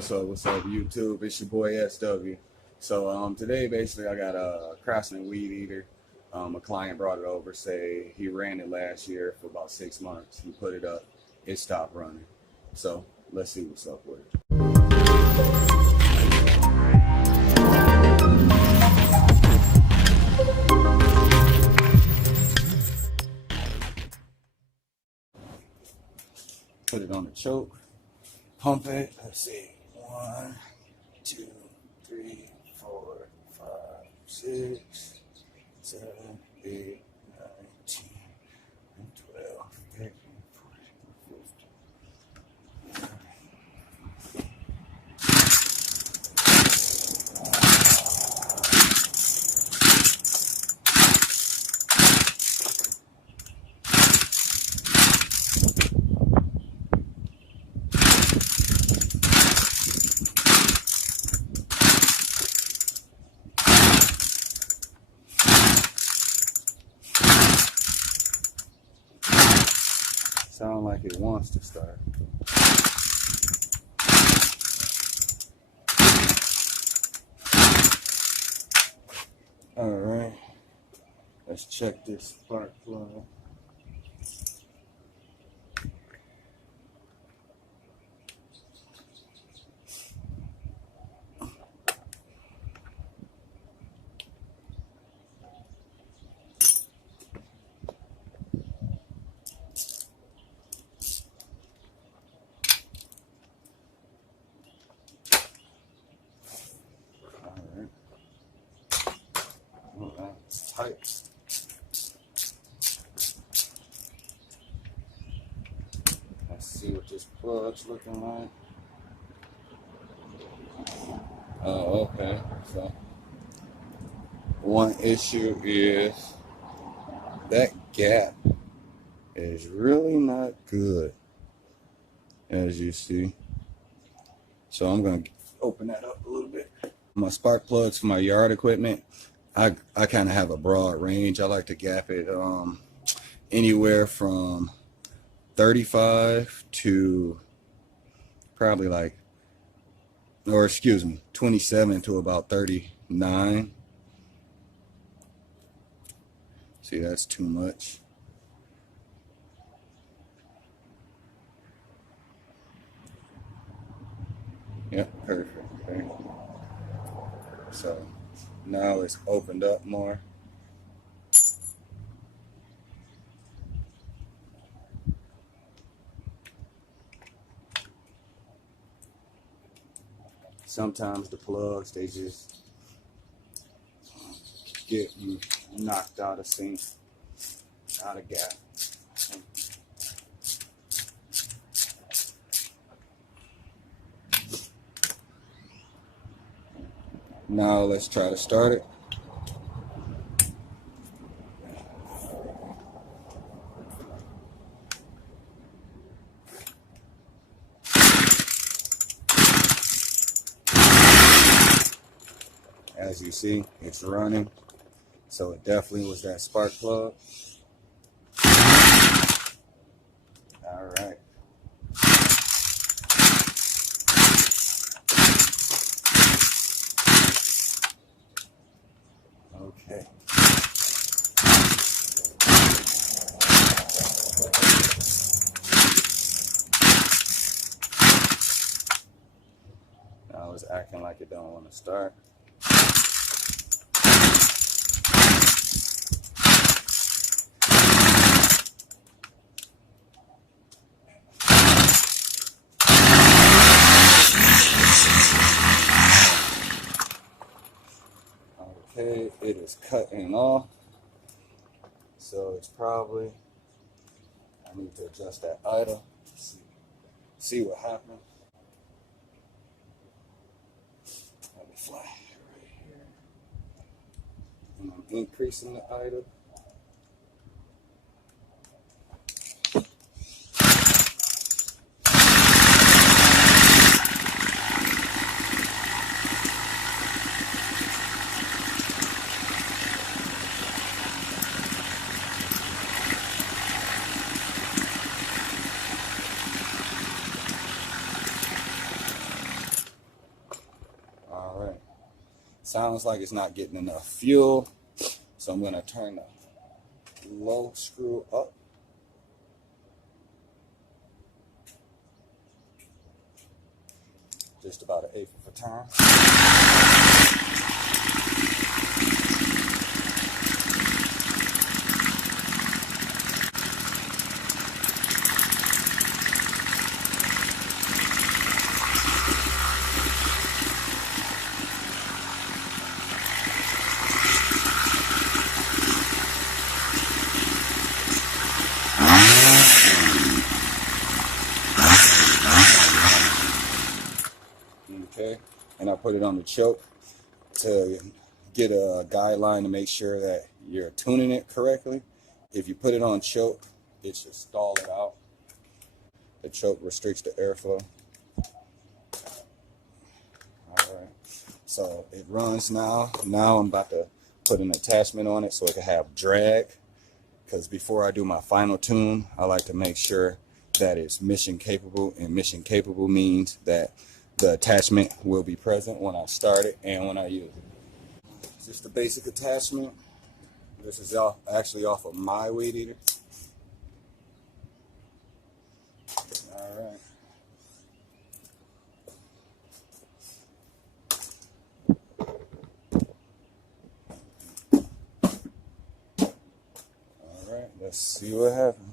What's up, YouTube? It's your boy SW. So today basically I got a Craftsman weed eater. A client brought it over, say he ran it last year for about 6 months. He put it up, it stopped running. So let's see what's up with it. Put it on the choke, pump it. Let's see, 1, 2, 3, 4, 5, 6, 7, 8, 9, 10, 12, 13, 14, 15. Sound like it wants to start. All right, let's check this spark plug. It's tight. Let's see what this plug's looking like. Oh, okay. So one issue is that gap is really not good, as you see. So I'm gonna open that up a little bit. My spark plugs for my yard equipment, I kind of have a broad range. I like to gap it anywhere from 35 to probably 27 to about 39. See, that's too much. Yep, perfect. Okay. So now it's opened up more. Sometimes the plugs, they just get you knocked out of sync, out of gap. Now let's try to start it. As you see, it's running. So it definitely was that spark plug. All right. Okay. Now it's acting like it don't want to start. Okay, it is cutting off. So it's probably, I need to adjust that idle. See what happens. Let me fly right here. And I'm increasing the idle. Sounds like it's not getting enough fuel. So I'm going to turn the low screw up. Just about an eighth of a turn. Okay, and I put it on the choke to get a guideline to make sure that you're tuning it correctly. If you put it on choke, it should stall it out. The choke restricts the airflow. Alright, so it runs now. Now I'm about to put an attachment on it so it can have drag. Because before I do my final tune, I like to make sure that it's mission capable. And mission capable means that the attachment will be present when I start it and when I use it. Just the basic attachment. This is actually off of my weed eater. Alright. Alright, let's see what happens.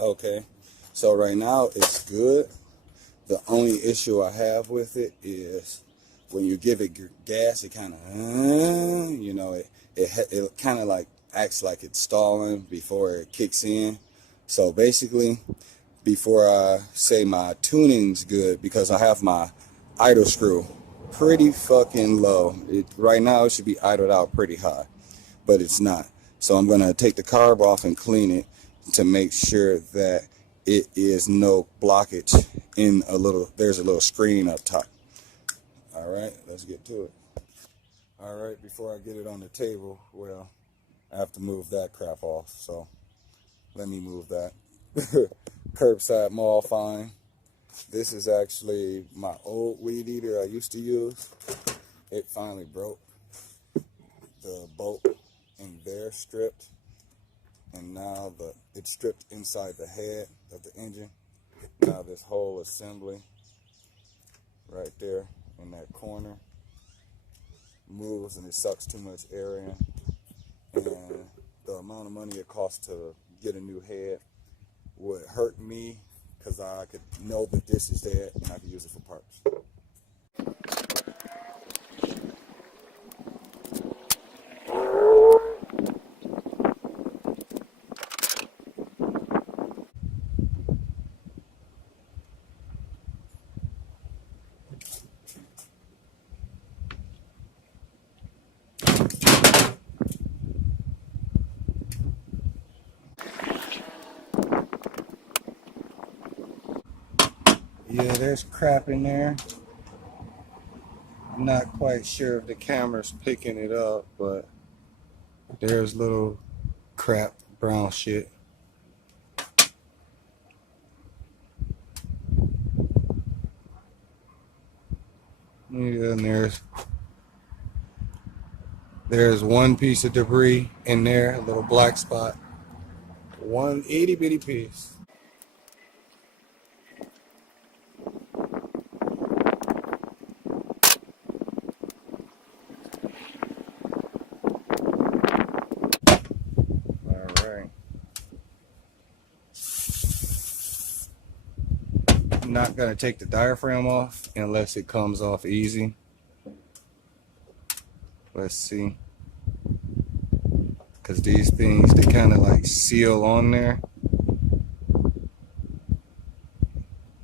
Okay, so right now it's good. The only issue I have with it is when you give it gas, it kind of, you know, it kind of like acts like it's stalling before it kicks in. So basically, before I say my tuning's good, because I have my idle screw pretty fucking low. Right now it should be idled out pretty high, but it's not. So I'm gonna take the carb off and clean it to make sure that it is no blockage in there's a little screen up top. All right, let's get to it. All right, before I get it on the table, well, I have to move that crap off, so let me move that. Curbside mall fine. This is actually my old weed eater I used to use. It finally broke. The bolt in there stripped, and now it's stripped inside the head of the engine. Now this whole assembly right there in that corner moves, and it sucks too much air in, and the amount of money it costs to get a new head would hurt me, because I could know that this is dead and I could use it for parts. Yeah, there's crap in there. I'm not quite sure if the camera's picking it up, but there's little crap, brown shit. Yeah, and there's one piece of debris in there, a little black spot. One itty bitty piece. Alright. I'm not gonna take the diaphragm off unless it comes off easy. Let's see. Because these things, they kind of like seal on there.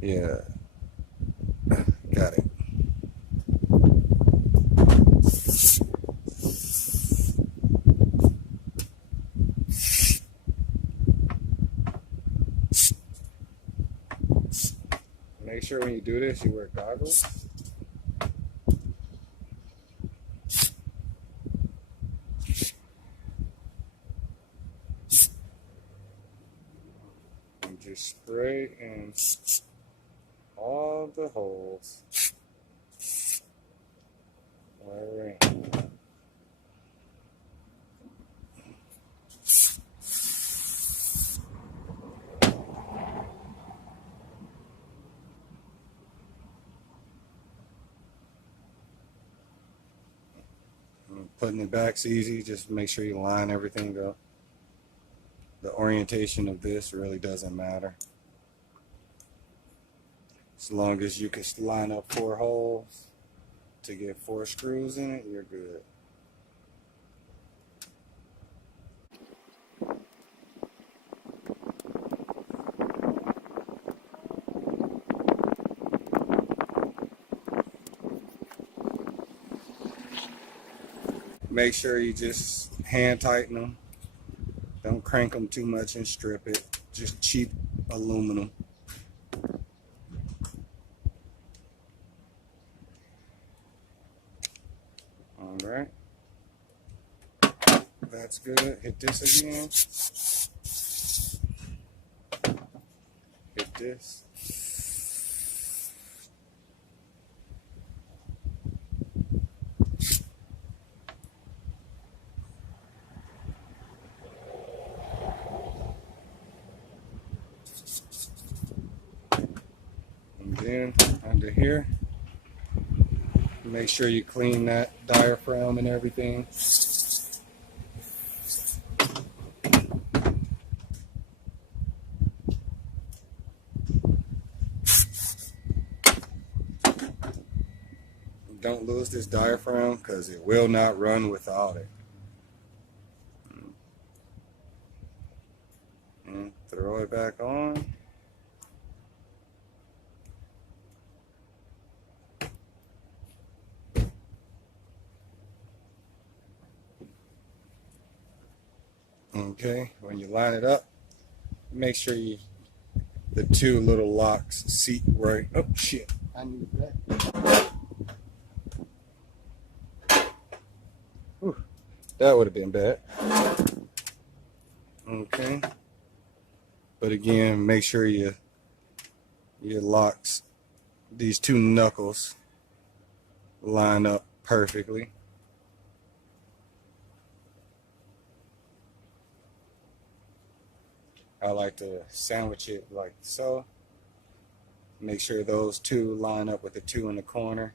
Yeah. Got it. Make sure when you do this, you wear goggles. And just spray in all the holes. All right. Putting it back's easy. Just make sure you line everything up. The orientation of this really doesn't matter. As long as you can line up 4 holes to get 4 screws in it, you're good. Make sure you just hand tighten them. Don't crank them too much and strip it. Just cheap aluminum. All right. That's good. Hit this again. Hit this. And then under here, make sure you clean that diaphragm and everything. Don't lose this diaphragm because it will not run without it. And throw it back on. Okay, when you line it up, make sure the 2 little locks seat right. Oh shit, I need that. Whew, that would have been bad. Okay, but again, make sure your locks, these 2 knuckles, line up perfectly. I like to sandwich it like so. Make sure those 2 line up with the 2 in the corner.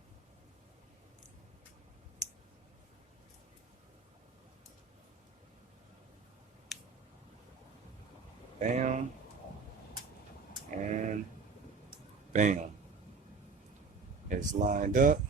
Bam. And bam. It's lined up.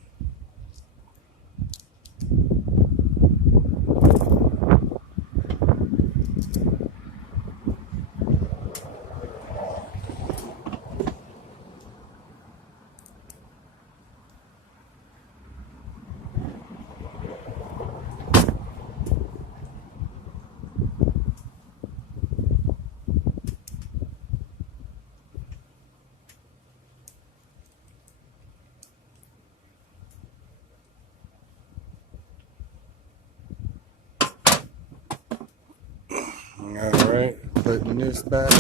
this back.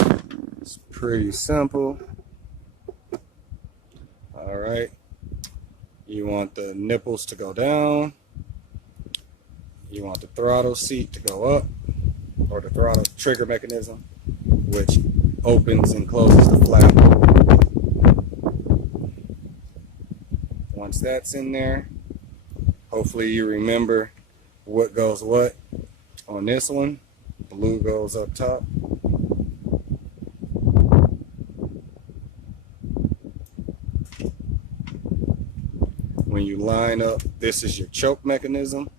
It's pretty simple. All right. You want the nipples to go down. You want the throttle seat to go up, or the throttle trigger mechanism, which opens and closes the flap. Once that's in there, hopefully you remember what goes what on this one. Blue goes up top. When you line up, this is your choke mechanism.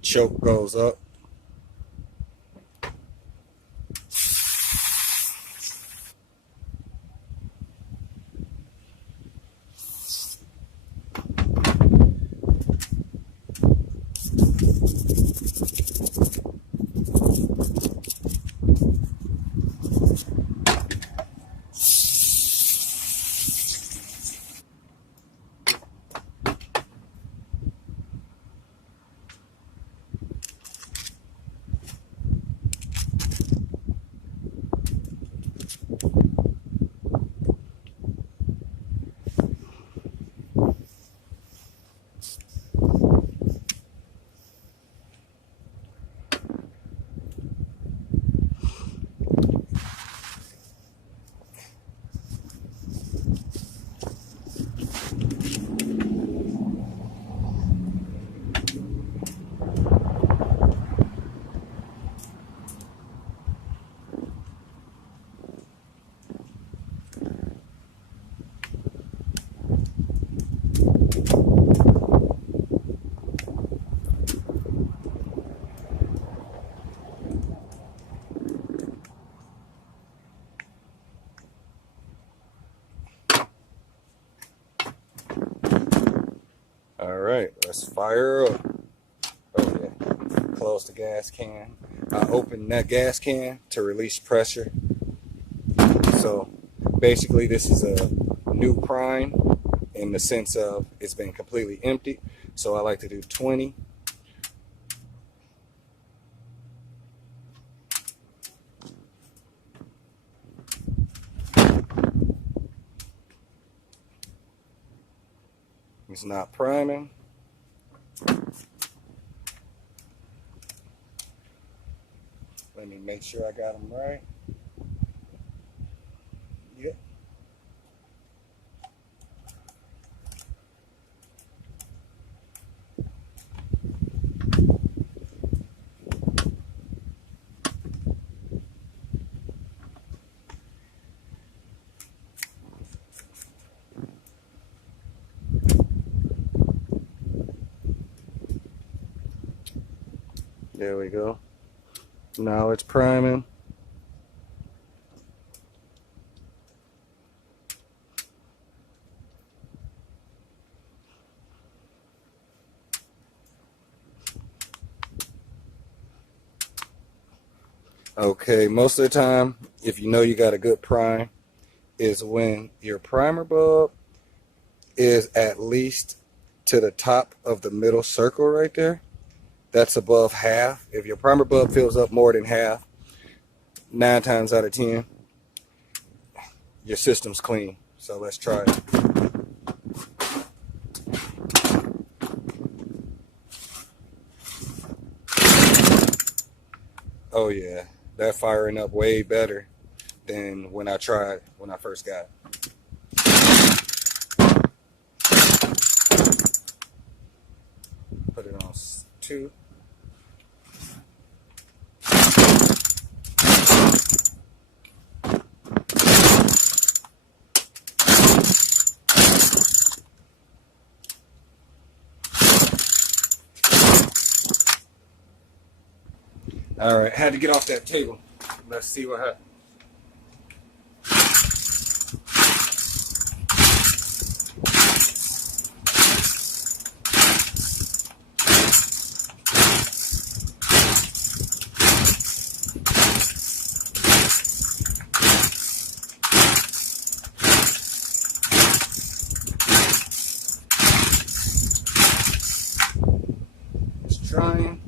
Choke goes up. All right, let's fire up. Oh yeah, close the gas can. I opened that gas can to release pressure. So basically this is a new prime in the sense of it's been completely emptied. So I like to do 20. It's not priming. Let me make sure I got them right. Yeah. There we go. Now it's priming. Okay, most of the time, if you know you got a good prime, is when your primer bulb is at least to the top of the middle circle right there. That's above half. If your primer bulb fills up more than half, 9 times out of 10, your system's clean. So let's try it. Oh yeah, that firing up way better than when I tried when I first got it. Put it on 2. All right, had to get off that table. Let's see what happens. Just trying.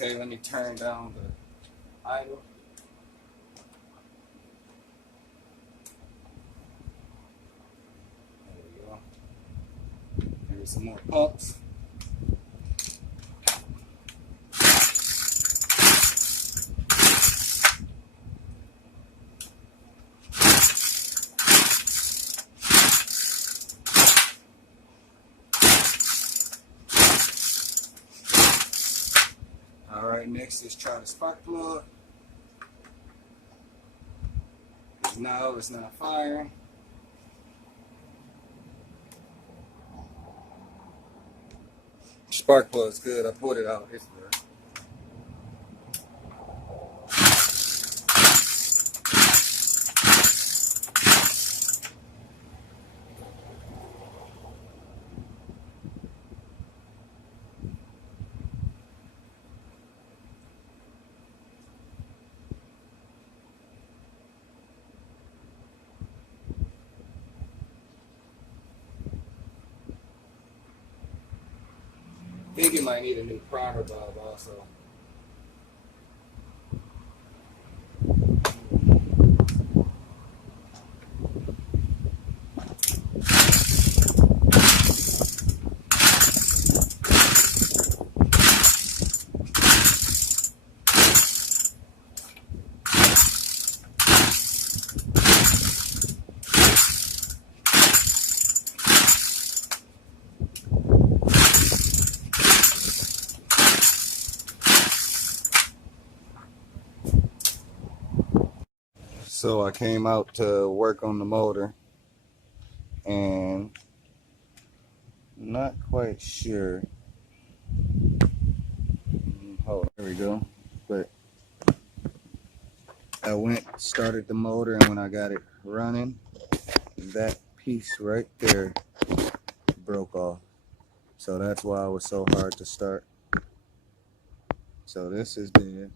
Okay, let me turn down the idle. There we go. Here's some more pumps. Alright, next is try the spark plug. No, it's not firing. Spark plug's good. I pulled it out. It's good. I think you might need a new primer bulb also. So I came out to work on the motor and not quite sure. Oh, there we go. But I started the motor, and when I got it running, that piece right there broke off. So that's why it was so hard to start. So this is dead.